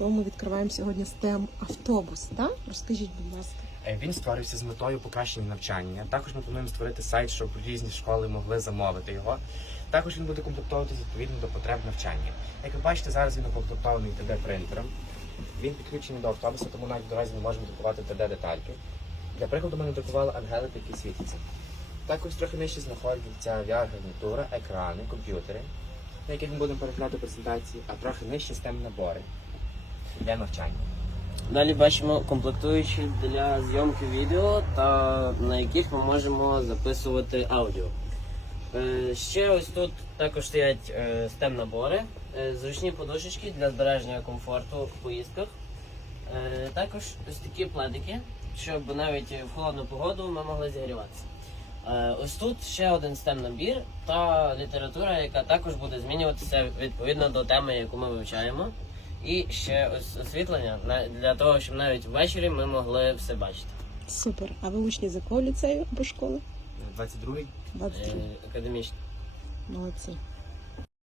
тому ми відкриваємо сьогодні STEM автобус. Так? Розкажіть, будь ласка. Е, Він створився з метою покращення навчання. Також ми плануємо створити сайт, щоб різні школи могли замовити його. Також він буде комплектовуватися відповідно до потреб навчання. Як ви бачите, зараз він укомплектований 3D-принтером. Він підключений до автобуса, тому навіть в дорозі ми можемо друкувати 3D-детальки. Для прикладу ми надрукували ангелик, які світяться. Також трохи нижче знаходиться VR-гарнітура, екрани, комп'ютери, на яких ми будемо переглядати презентації, а трохи нижче stem набори для навчання. Далі бачимо комплектуючі для зйомки відео, та на яких ми можемо записувати аудіо. Е, Ще ось тут також стоять стем набори, е, зручні подушечки для збереження комфорту в поїздках. Е, Також ось такі пледики, щоб навіть в холодну погоду ми могли зігріватися. Е, Ось тут ще один стем набір та література, яка також буде змінюватися відповідно до теми, яку ми вивчаємо. І ще ось освітлення на- для того, щоб навіть ввечері ми могли все бачити. Супер. А ви учні з якого ліцею або школи? 22-й 22. Е, академічний. Молодці.